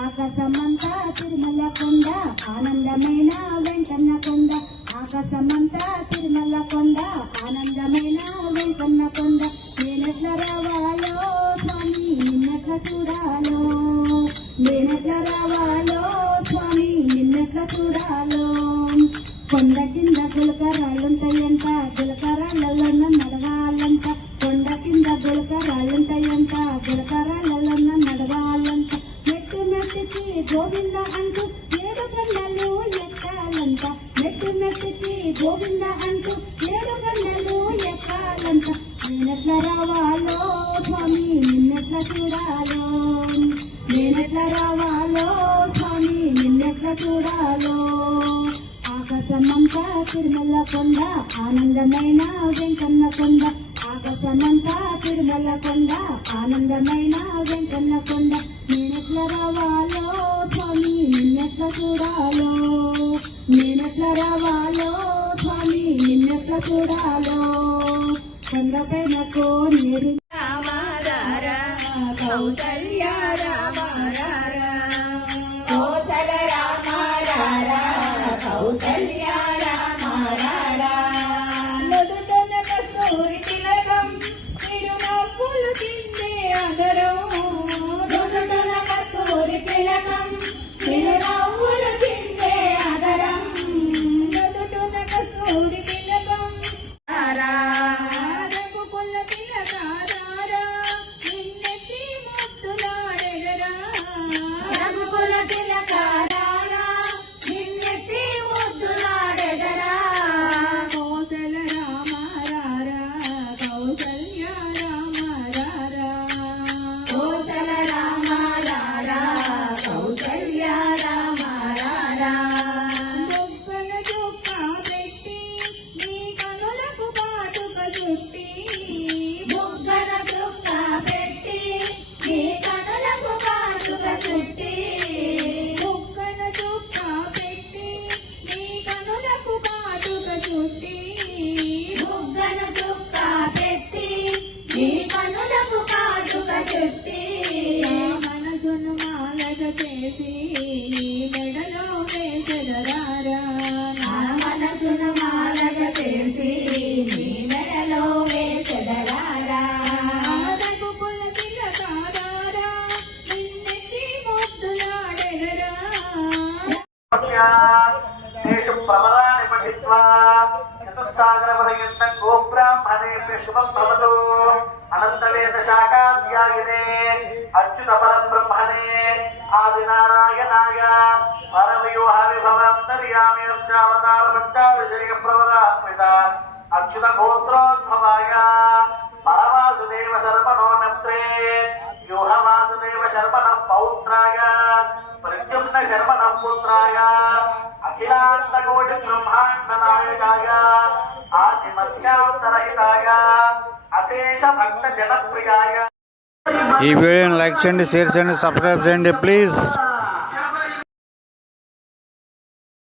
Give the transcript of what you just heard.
ఆకాశమంతా తిరుమల కొండ ఆనందమైన వెంకన్న కొండ ఆకాశమంతా తిరుమల కొండ ఆనందమైన నేనెట్ల రావాలో స్వామి నిన్నెట్ల చూడాలో కొండ కింద గులకరాళ్ళుంటాయంట గులకరాళ్ళలో నడవాలంట. కొండ కింద గులకరాళ్ళుంటాయంట గులకరాళ్ళలో నడవాలంట. మెట్టు మెట్టుకి గోవింద అంటూ ఏడు గంటలు ఎక్కాలంట. మెట్టు మెట్టుకి గోవింద అంటూ ఏడు గంటలు ఎక్కాలంట. నేనెట్ల రావాలో స్వామి నిన్నెట్ల చూడాలో నేనెట్ల రావాలో స్వామి నిన్నెట్లా చూడాలో ఆకాశమంతా తిరుమల కొండ ఆనందమైన వెంకన్న కొండ. ఆకాశమంతా తిరుమల కొండ ఆనందమైన వెంకన్న కొండ. నేనెట్ల రావాలో స్వామి నిన్నట్ల చూడాలో నేనెట్ల రావాలో స్వామి నిన్నట్ల చూడాలో కొండపైన కోనేరు మాలగ చేసి నీ మెడలో వేసెదరారా నా మనసును మాలగ చేసి నీ మెడలో వేసెదరారా రఘుకుల తిలకారా నిన్నెత్తి ముద్దులాడెదరా तेषु प्रबलानि पठित्वा चतुस्सागरपर्यन्तं गोब्राह्मणेभ्य शुभं भवतु अनन्तवेदशाखाध्यायिने अच्युतपरब्रह्मणे आदिनारायणाय परमव्यूहाविभवान्तर्यामेऽर्चावतारपञ्चाविषयप्रवरात्मित अच्युतगोत्रोद्भवाय परवासुदेव शर्मणो नम्त्रे व्यूहवासुदेव शर्मणः पौत्राय प्रद्युम्न शर्मणः पुत्राय अखिलाण्डकोटि ब्रह्माण्डनायकाय आसिमध्यावतरहिताय अशेष भक्त जनप्रियाय ఈ వీడియోని లైక్ చేయండి షేర్ చేయండి సబ్స్క్రైబ్ చేయండి ప్లీజ్.